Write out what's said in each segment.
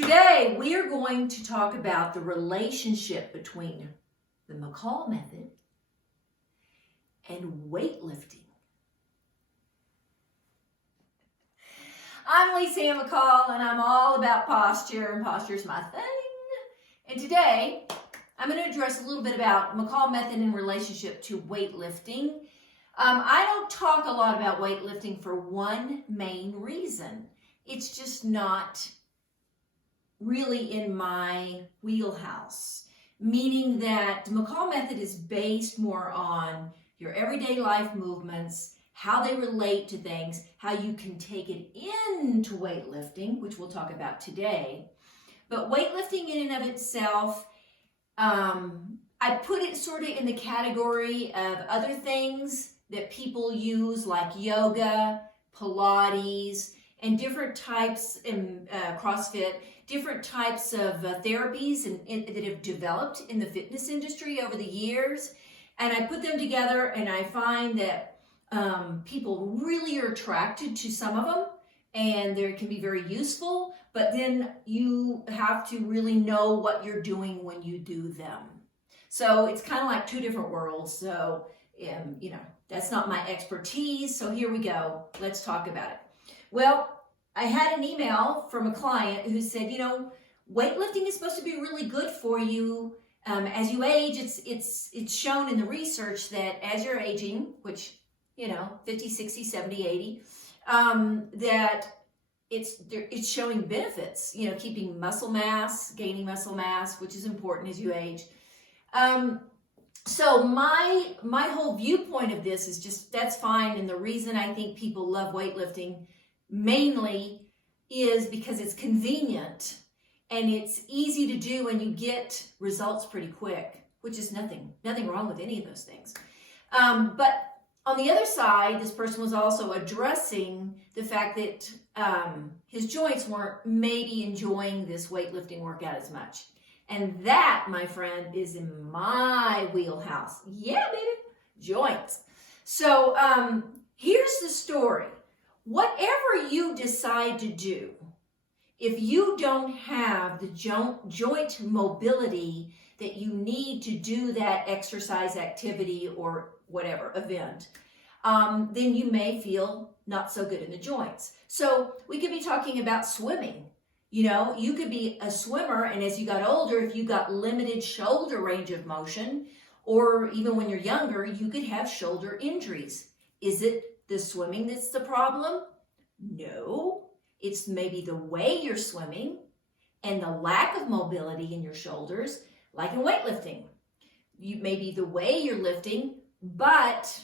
Today, we are going to talk about the relationship between the Mccall Method and weightlifting. I'm Lisa Mccall, and I'm all about posture, and posture's my thing. And today, I'm going to address a little bit about Mccall Method in relationship to weightlifting. I don't talk a lot about weightlifting for one main reason. It's just not really in my wheelhouse, meaning that the Mccall Method is based more on your everyday life movements, how they relate to things, how you can take it into weightlifting, which we'll talk about today. But weightlifting in and of itself, I put it sort of in the category of other things that people use, like yoga, Pilates, and different types in CrossFit, different types of therapies that have developed in the fitness industry over the years. And I put them together, and I find that people really are attracted to some of them, and they can be very useful, but then you have to really know what you're doing when you do them. So it's kind of like two different worlds. So, that's not my expertise. So here we go. Let's talk about it. Well, I had an email from a client who said, weightlifting is supposed to be really good for you. As you age, it's shown in the research that as you're aging, which, 50, 60, 70, 80, that it's showing benefits, keeping muscle mass, gaining muscle mass, which is important as you age. So my whole viewpoint of this is just, that's fine. And the reason I think people love weightlifting mainly is because it's convenient and it's easy to do, and you get results pretty quick, which is nothing wrong with any of those things. But on the other side, this person was also addressing the fact that his joints weren't maybe enjoying this weightlifting workout as much. And that, my friend, is in my wheelhouse. Yeah, baby, joints. So here's the story. Whatever you decide to do, if you don't have the joint mobility that you need to do that exercise activity or whatever event, then you may feel not so good in the joints. So we could be talking about swimming. You could be a swimmer, and as you got older, if you got limited shoulder range of motion, or even when you're younger, you could have shoulder injuries. Is it the swimming that's the problem? No, it's maybe the way you're swimming and the lack of mobility in your shoulders, like in weightlifting. Maybe the way you're lifting, but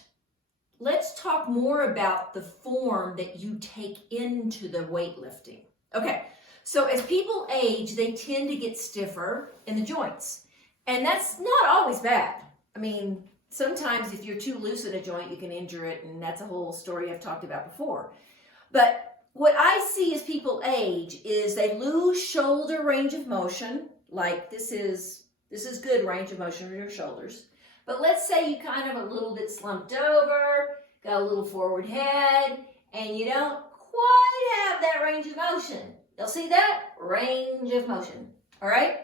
let's talk more about the form that you take into the weightlifting. Okay, so as people age, they tend to get stiffer in the joints, and that's not always bad. I mean, sometimes if you're too loose in a joint, you can injure it, and that's a whole story I've talked about before. But what I see as people age is they lose shoulder range of motion. Like this is good range of motion for your shoulders. But let's say you kind of a little bit slumped over, got a little forward head, and you don't quite have that range of motion. You'll see that? Range of motion. All right?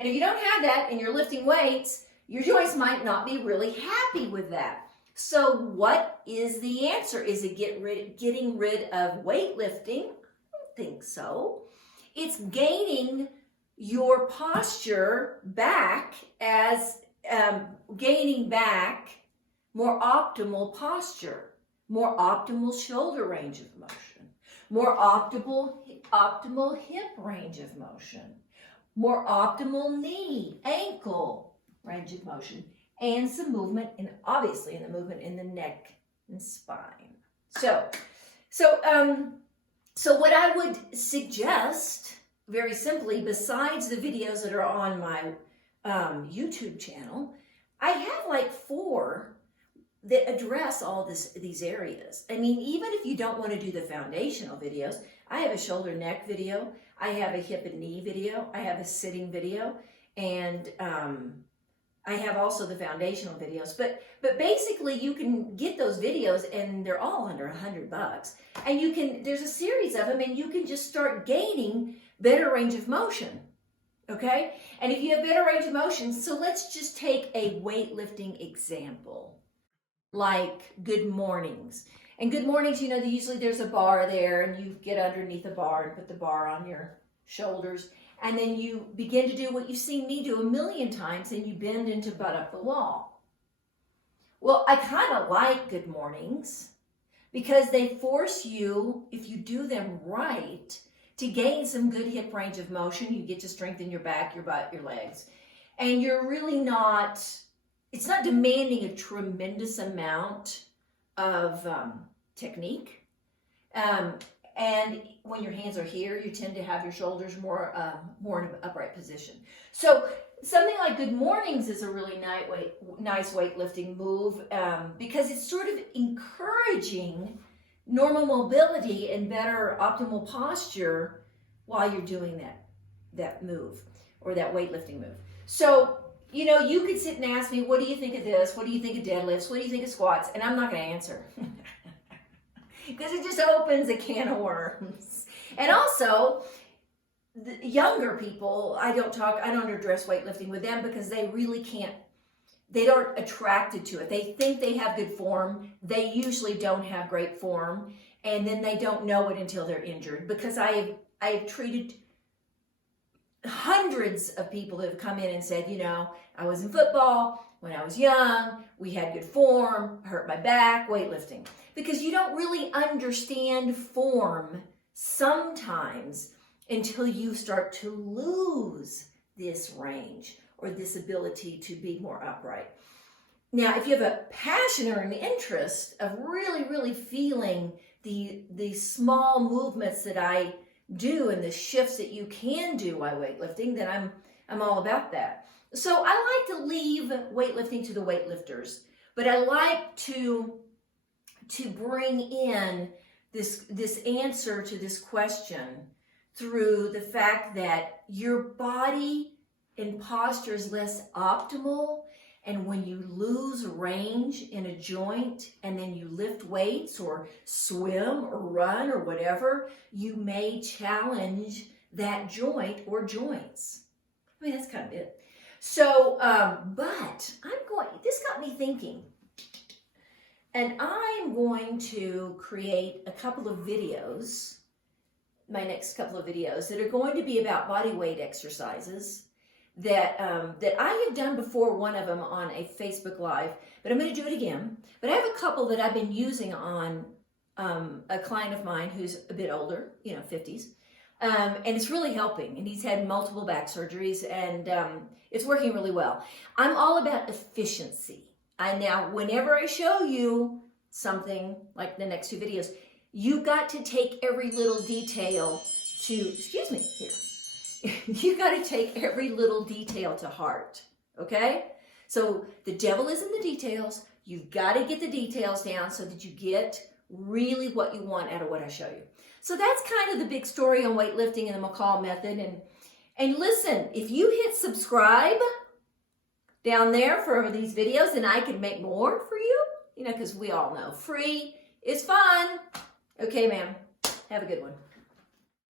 And if you don't have that and you're lifting weights, your joints might not be really happy with that. So what is the answer? Is it getting rid of weightlifting? I don't think so. It's gaining your posture back as gaining back more optimal posture, more optimal shoulder range of motion, more optimal hip range of motion, more optimal knee, ankle range of motion, and some movement, and obviously in the movement in the neck and spine. So what I would suggest, very simply, besides the videos that are on my YouTube channel, I have like 4 that address all these areas. I mean, even if you don't want to do the foundational videos, I have a shoulder neck video, I have a hip and knee video, I have a sitting video, and I have also the foundational videos, but basically you can get those videos and they're all under $100, and there's a series of them, and you can just start gaining better range of motion. Okay? And if you have better range of motion, so let's just take a weightlifting example, like good mornings. And good mornings, usually there's a bar there, and you get underneath the bar and put the bar on your shoulders. And then you begin to do what you've seen me do a million times, and you bend into butt up the wall. Well, I kind of like good mornings because they force you, if you do them right, to gain some good hip range of motion. You get to strengthen your back, your butt, your legs. And you're really not, it's not demanding a tremendous amount of technique. And when your hands are here, you tend to have your shoulders more in an upright position. So something like good mornings is a really nice weightlifting move because it's sort of encouraging normal mobility and better optimal posture while you're doing that move or that weightlifting move. So, you could sit and ask me, what do you think of this? What do you think of deadlifts? What do you think of squats? And I'm not going to answer because it just opens a can of worms. And also, the younger people, I don't address weightlifting with them because they really can't, they aren't attracted to it. They think they have good form. They usually don't have great form. And then they don't know it until they're injured, because I have treated hundreds of people that have come in and said, I was in football when I was young, we had good form, hurt my back, weightlifting. Because you don't really understand form sometimes until you start to lose this range or this ability to be more upright. Now, if you have a passion or an interest of really, really feeling the small movements that I do and the shifts that you can do while weightlifting, then I'm all about that. So I like to leave weightlifting to the weightlifters, but I like to bring in this answer to this question through the fact that your body and posture is less optimal, and when you lose range in a joint and then you lift weights or swim or run or whatever, you may challenge that joint or joints. I mean, that's kind of it. So, but this got me thinking, and I'm going to create a couple of videos, my next couple of videos, that are going to be about body weight exercises that I have done before, one of them on a Facebook Live, but I'm going to do it again. But I have a couple that I've been using on a client of mine who's a bit older, 50s, and it's really helping. And he's had multiple back surgeries, and it's working really well. I'm all about efficiency. Now, whenever I show you something like the next two videos, you got to take every little detail you got to take every little detail to heart, okay? So the devil is in the details. You've got to get the details down so that you get really what you want out of what I show you. So that's kind of the big story on weightlifting and the Mccall Method. And listen, if you hit subscribe down there for these videos, then I can make more for you, because we all know free is fun. Okay, ma'am. Have a good one.